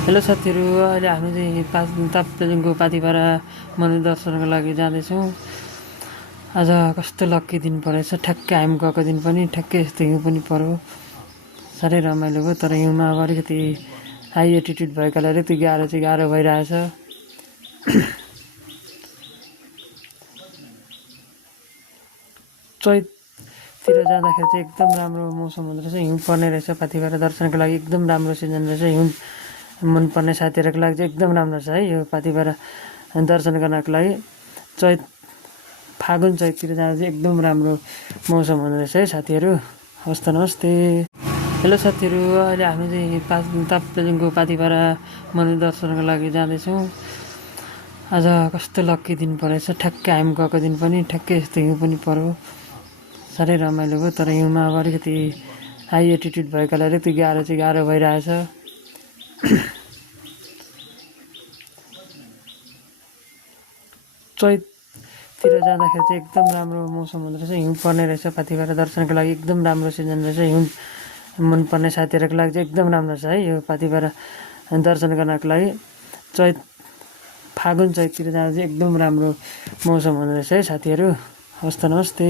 Hello साथीहरू, अहिले हामी चाहिँ ताप्लेजुङको पाथिपारा मन्दिर दर्शनको लागि जाँदैछौँ। आज कस्तो लक्की दिन परेछ। ठ्याक्कै हामी गएको दिन पनि ठ्याक्कै यस्तो हिउँ पनि पर्यो। साह्रै रमाइलो भयो। तर हिउँमा अब अलिकति हाई एटिट्युड भएकाले अलिकति गाह्रो भइरहेछ। चैततिर जाँदाखेरि चाहिँ एकदम राम्रो मौसम हुँदो रहेछ। हिउँ पर्ने रहेछ। पाथिपारा दर्शनको लागि एकदम राम्रो सिजन रहेछ। हिउँ मनपर्ने साथीहरूको लागि चाहिँ एकदम राम्रो छ है। यो पाथिपारा दर्शन गर्नको लागि फागुन चैततिर जाँदा चाहिँ एकदम राम्रो मौसम हुँदो रहेछ है साथीहरू। हवस् त, नमस्ते। हेलो साथीहरू, अहिले हामी चाहिँ ताप्लेजुङको पाथिपारा मन्दिर दर्शनको लागि जाँदैछौँ। आज कस्तो लक्की दिन परेछ। ठ्याक्कै हामी गएको दिन पनि ठ्याक्कै यस्तो हिउँ पनि पर्यो। साह्रै रमाइलो भयो। तर हिउँमा अब अलिकति हाई एटिट्युड भएकाले अलिकति गाह्रो भइरहेछ। चैततिर जाँदाखेरि चाहिँ एकदम राम्रो मौसम हुँदो रहेछ। हिउँ पर्ने रहेछ। पाथिपारा दर्शनको लागि एकदम राम्रो सिजन रहेछ। हिउँ मनपर्ने साथीहरूको लागि चाहिँ एकदम राम्रो छ है। यो पाथिपारा दर्शन गर्नको लागि फागुन चैततिर जाँदा चाहिँ एकदम राम्रो मौसम हुँदो रहेछ है साथीहरू। हवस् त, नमस्ते।